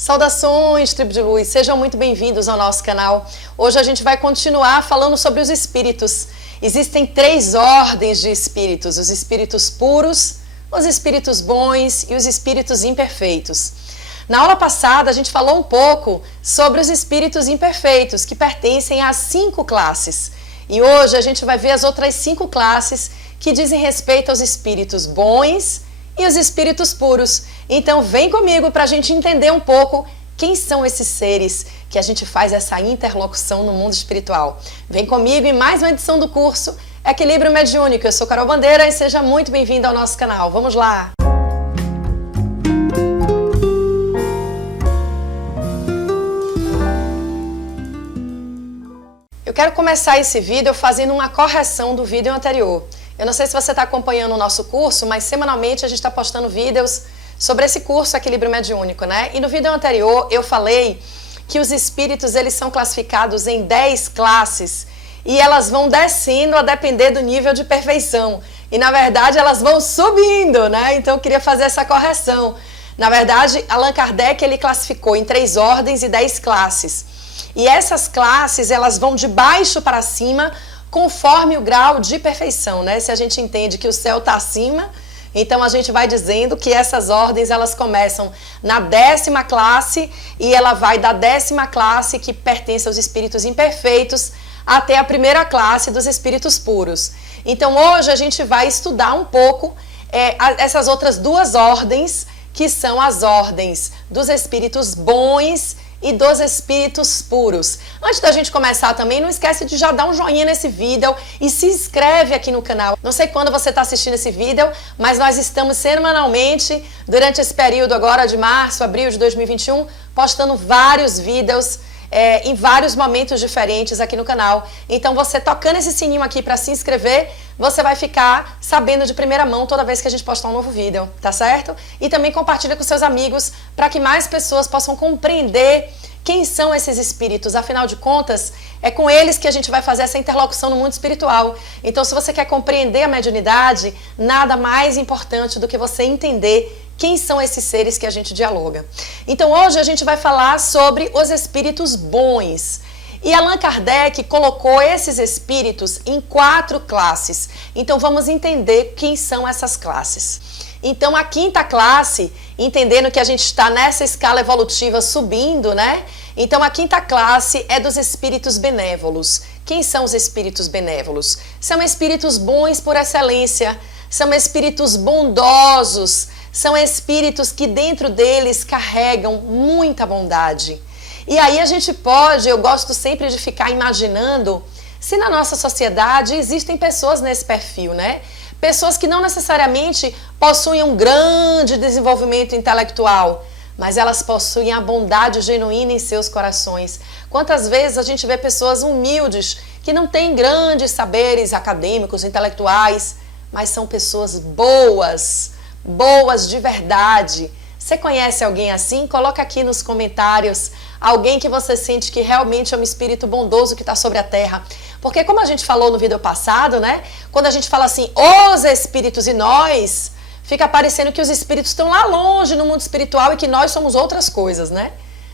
Saudações, tribo de luz, sejam muito bem-vindos ao nosso canal. Hoje a gente vai continuar falando sobre os espíritos. Existem 3 ordens de espíritos: os espíritos puros, os espíritos bons e os espíritos imperfeitos. Na aula passada a gente falou um pouco sobre os espíritos imperfeitos, que pertencem às 5 classes. E hoje a gente vai ver as outras 5 classes que dizem respeito aos espíritos bons e os espíritos puros. Então vem comigo para a gente entender um pouco quem são esses seres que a gente faz essa interlocução no mundo espiritual. Vem comigo em mais uma edição do curso Equilíbrio Mediúnico. Eu sou Carol Bandeira e seja muito bem-vindo ao nosso canal. Vamos lá! Eu quero começar esse vídeo fazendo uma correção do vídeo anterior. Eu não sei se você está acompanhando o nosso curso, mas semanalmente a gente está postando vídeos sobre esse curso Equilíbrio Mediúnico, né? E no vídeo anterior eu falei que os espíritos eles são classificados em 10 classes e elas vão descendo a depender do nível de perfeição. E na verdade elas vão subindo, né? Então eu queria fazer essa correção. Na verdade, Allan Kardec ele classificou em 3 ordens e 10 classes. E essas classes elas vão de baixo para cima conforme o grau de perfeição, né? Se a gente entende que o céu está acima, então a gente vai dizendo que essas ordens elas começam na 10ª classe e ela vai da 10ª classe que pertence aos espíritos imperfeitos até a 1ª classe dos espíritos puros. Então hoje a gente vai estudar um pouco essas outras 2 ordens, que são as ordens dos espíritos bons e dos espíritos puros. Antes da gente começar também, não esquece de já dar um joinha nesse vídeo e se inscreve aqui no canal. Não sei quando você está assistindo esse vídeo, mas nós estamos semanalmente, durante esse período agora de março, abril de 2021, postando vários vídeos em vários momentos diferentes aqui no canal. Então você tocando esse sininho aqui para se inscrever, você vai ficar sabendo de primeira mão toda vez que a gente postar um novo vídeo, tá certo? E também compartilha com seus amigos para que mais pessoas possam compreender quem são esses espíritos. Afinal de contas, é com eles que a gente vai fazer essa interlocução no mundo espiritual. Então, se você quer compreender a mediunidade, nada mais importante do que você entender quem são esses seres que a gente dialoga. Então, hoje a gente vai falar sobre os espíritos bons. E Allan Kardec colocou esses espíritos em 4 classes. Então, vamos entender quem são essas classes. Então, a 5ª classe, entendendo que a gente está nessa escala evolutiva subindo, né? Então, a 5ª classe é dos espíritos benévolos. Quem são os espíritos benévolos? São espíritos bons por excelência, são espíritos bondosos, são espíritos que dentro deles carregam muita bondade. E aí a gente pode, eu gosto sempre de ficar imaginando se na nossa sociedade existem pessoas nesse perfil, né? Pessoas que não necessariamente possuem um grande desenvolvimento intelectual, mas elas possuem a bondade genuína em seus corações. Quantas vezes a gente vê pessoas humildes que não têm grandes saberes acadêmicos, intelectuais, mas são pessoas boas de verdade. Você conhece alguém assim? Coloca aqui nos comentários alguém que você sente que realmente é um espírito bondoso que está sobre a terra. Porque como a gente falou no vídeo passado, né? Quando a gente fala assim, os espíritos e nós, fica parecendo que os espíritos estão lá longe no mundo espiritual e que nós somos outras coisas, né?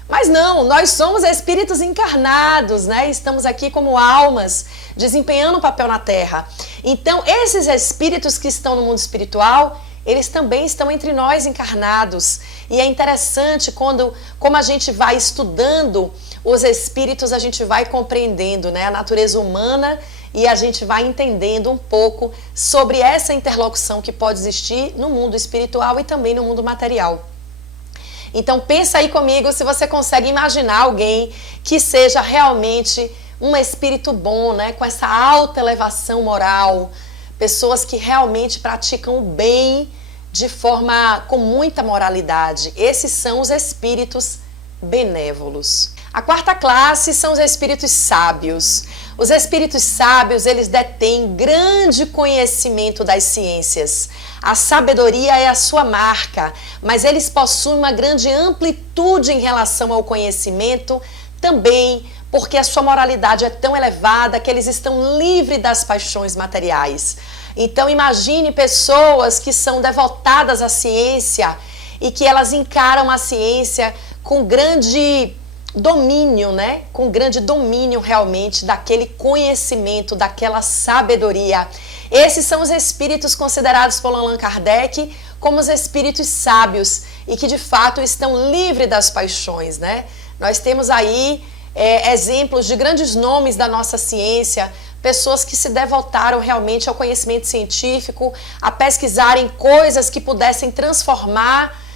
Mas não, nós somos espíritos encarnados, né? Estamos aqui como almas, desempenhando um papel na terra. Então, esses espíritos que estão no mundo espiritual, eles também estão entre nós encarnados. E é interessante como a gente vai estudando os espíritos, a gente vai compreendendo, né, a natureza humana e a gente vai entendendo um pouco sobre essa interlocução que pode existir no mundo espiritual e também no mundo material. Então pensa aí comigo se você consegue imaginar alguém que seja realmente um espírito bom, né, com essa alta elevação moral, pessoas que realmente praticam o bem com muita moralidade. Esses são os espíritos benévolos. A 4ª classe são os espíritos sábios. Os espíritos sábios, eles detêm grande conhecimento das ciências. A sabedoria é a sua marca, mas eles possuem uma grande amplitude em relação ao conhecimento, também porque a sua moralidade é tão elevada que eles estão livres das paixões materiais. Então imagine pessoas que são devotadas à ciência e que elas encaram a ciência com grande domínio, né? Com grande domínio realmente daquele conhecimento, daquela sabedoria. Esses são os espíritos considerados por Allan Kardec como os espíritos sábios e que de fato estão livres das paixões, né? Nós temos aí exemplos de grandes nomes da nossa ciência, pessoas que se devotaram realmente ao conhecimento científico, a pesquisarem coisas que pudessem transformar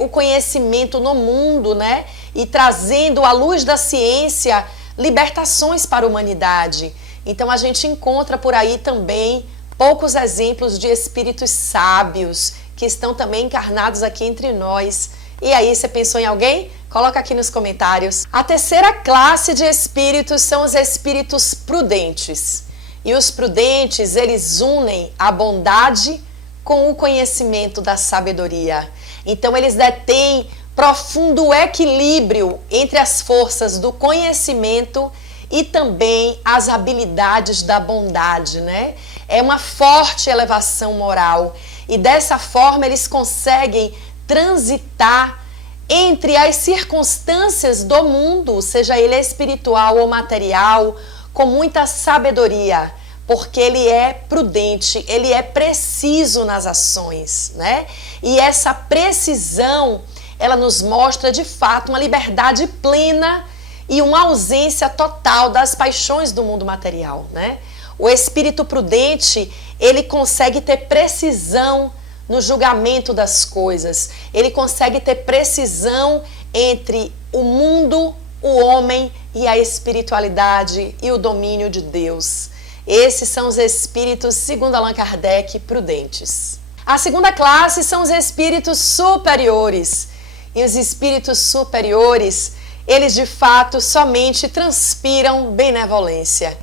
o conhecimento no mundo, né? E trazendo à luz da ciência libertações para a humanidade. Então a gente encontra por aí também poucos exemplos de espíritos sábios que estão também encarnados aqui entre nós. E aí, você pensou em alguém? Coloca aqui nos comentários. A terceira classe de espíritos são os espíritos prudentes. E os prudentes, eles unem a bondade com o conhecimento da sabedoria. Então eles detêm profundo equilíbrio entre as forças do conhecimento e também as habilidades da bondade, né? É uma forte elevação moral e dessa forma eles conseguem transitar entre as circunstâncias do mundo, seja ele espiritual ou material, com muita sabedoria, porque ele é prudente, ele é preciso nas ações, né? E essa precisão, ela nos mostra de fato uma liberdade plena e uma ausência total das paixões do mundo material, né? O espírito prudente, ele consegue ter precisão no julgamento das coisas. Ele consegue ter precisão entre o mundo, o homem e a espiritualidade e o domínio de Deus. Esses são os espíritos, segundo Allan Kardec, prudentes. A segunda classe são os espíritos superiores. E os espíritos superiores, eles de fato somente transpiram benevolência.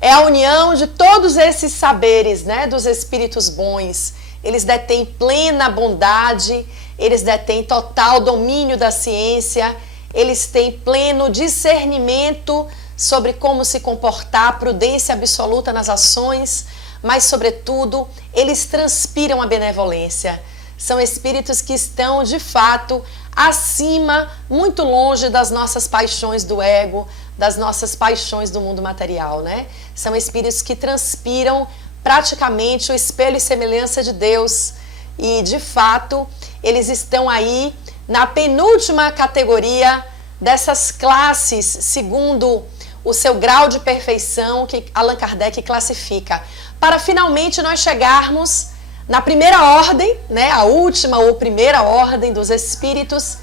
É a união de todos esses saberes, né, dos espíritos bons. Eles detêm plena bondade, eles detêm total domínio da ciência, eles têm pleno discernimento sobre como se comportar, prudência absoluta nas ações, mas, sobretudo, eles transpiram a benevolência. São espíritos que estão, de fato, acima, muito longe das nossas paixões do ego, das nossas paixões do mundo material, né? São espíritos que transpiram praticamente o espelho e semelhança de Deus e, de fato, eles estão aí na penúltima categoria dessas classes, segundo o seu grau de perfeição que Allan Kardec classifica, para finalmente nós chegarmos na primeira ordem, né, a última ou primeira ordem dos espíritos,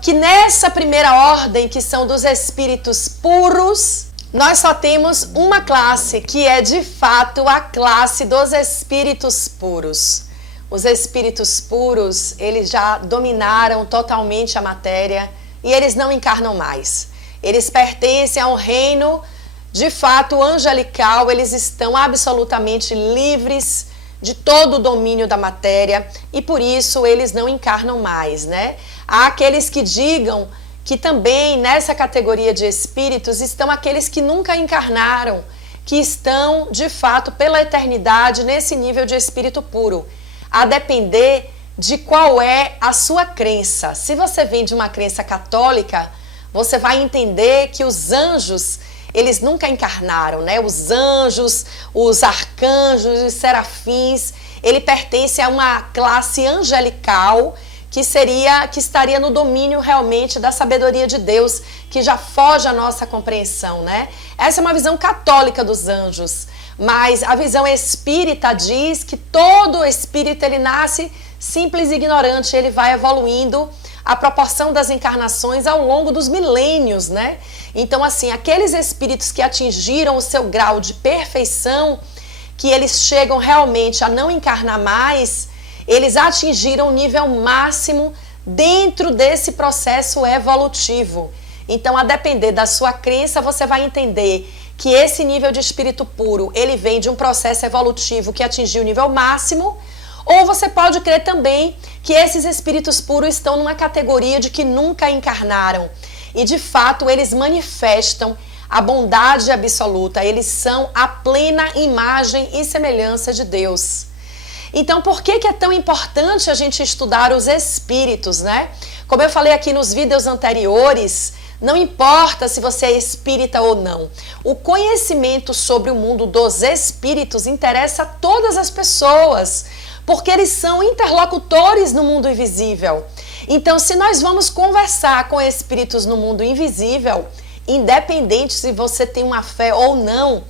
que nessa primeira ordem, que são dos espíritos puros, nós só temos uma classe, que é de fato a classe dos espíritos puros. Os espíritos puros, eles já dominaram totalmente a matéria e eles não encarnam mais. Eles pertencem a um reino, de fato, angelical, eles estão absolutamente livres de todo o domínio da matéria e por isso eles não encarnam mais, né? Há aqueles que digam que também nessa categoria de espíritos estão aqueles que nunca encarnaram, que estão de fato pela eternidade nesse nível de espírito puro, a depender de qual é a sua crença. Se você vem de uma crença católica, você vai entender que os anjos, eles nunca encarnaram, né? Os anjos, os arcanjos, os serafins, ele pertence a uma classe angelical que estaria no domínio realmente da sabedoria de Deus, que já foge à nossa compreensão, né? Essa é uma visão católica dos anjos, mas a visão espírita diz que todo espírito ele nasce simples e ignorante, ele vai evoluindo a proporção das encarnações ao longo dos milênios, né? Então, assim, aqueles espíritos que atingiram o seu grau de perfeição, que eles chegam realmente a não encarnar mais, eles atingiram o nível máximo dentro desse processo evolutivo. Então, a depender da sua crença, você vai entender que esse nível de espírito puro, ele vem de um processo evolutivo que atingiu o nível máximo, ou você pode crer também que esses espíritos puros estão numa categoria de que nunca encarnaram. E, de fato, eles manifestam a bondade absoluta. Eles são a plena imagem e semelhança de Deus. Então, por que é tão importante a gente estudar os espíritos, né? Como eu falei aqui nos vídeos anteriores, não importa se você é espírita ou não. O conhecimento sobre o mundo dos espíritos interessa a todas as pessoas, porque eles são interlocutores no mundo invisível. Então, se nós vamos conversar com espíritos no mundo invisível, independente se você tem uma fé ou não,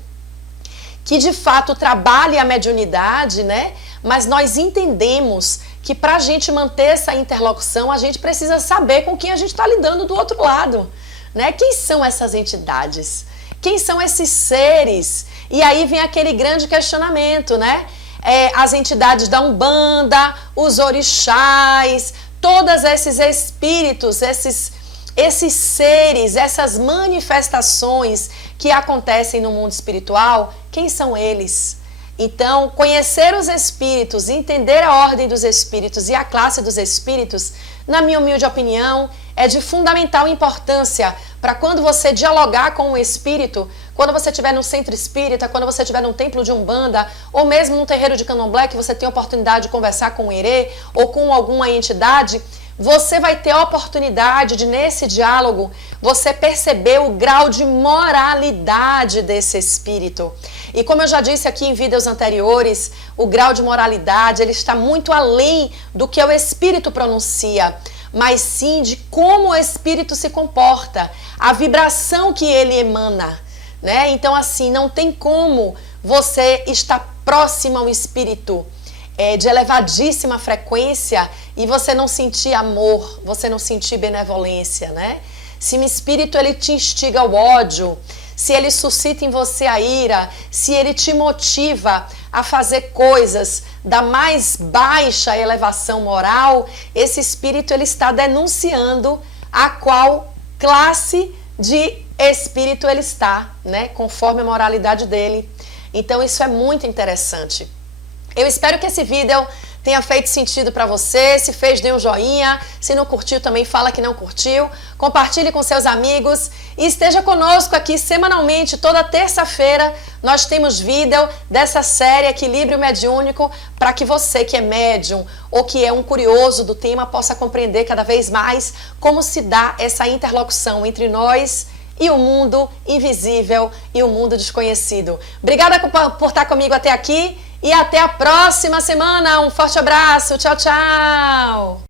que de fato trabalhe a mediunidade, né? Mas nós entendemos que para a gente manter essa interlocução, a gente precisa saber com quem a gente está lidando do outro lado, né? Quem são essas entidades? Quem são esses seres? E aí vem aquele grande questionamento, né? As entidades da Umbanda, os orixás, todos esses espíritos, esses seres, essas manifestações que acontecem no mundo espiritual, quem são eles? Então, conhecer os espíritos, entender a ordem dos espíritos e a classe dos espíritos, na minha humilde opinião, é de fundamental importância para quando você dialogar com um espírito, quando você estiver no centro espírita, quando você estiver num templo de Umbanda, ou mesmo num terreiro de Candomblé, que você tem a oportunidade de conversar com um herê ou com alguma entidade, você vai ter a oportunidade de, nesse diálogo, você perceber o grau de moralidade desse espírito. E como eu já disse aqui em vídeos anteriores, o grau de moralidade, ele está muito além do que o espírito pronuncia, mas sim de como o espírito se comporta, a vibração que ele emana, né? Então, assim, não tem como você estar próximo ao espírito de elevadíssima frequência e você não sentir amor, você não sentir benevolência, né? Se o espírito ele te instiga ao ódio, se ele suscita em você a ira, se ele te motiva a fazer coisas da mais baixa elevação moral, esse espírito ele está denunciando a qual classe de espírito ele está, né? Conforme a moralidade dele. Então isso é muito interessante. Eu espero que esse vídeo tenha feito sentido para você. Se fez, dê um joinha. Se não curtiu, também fala que não curtiu. Compartilhe com seus amigos e esteja conosco aqui semanalmente. Toda terça-feira nós temos vídeo dessa série Equilíbrio Mediúnico para que você que é médium ou que é um curioso do tema possa compreender cada vez mais como se dá essa interlocução entre nós e o mundo invisível e o mundo desconhecido. Obrigada por estar comigo até aqui. E até a próxima semana. Um forte abraço. Tchau, tchau.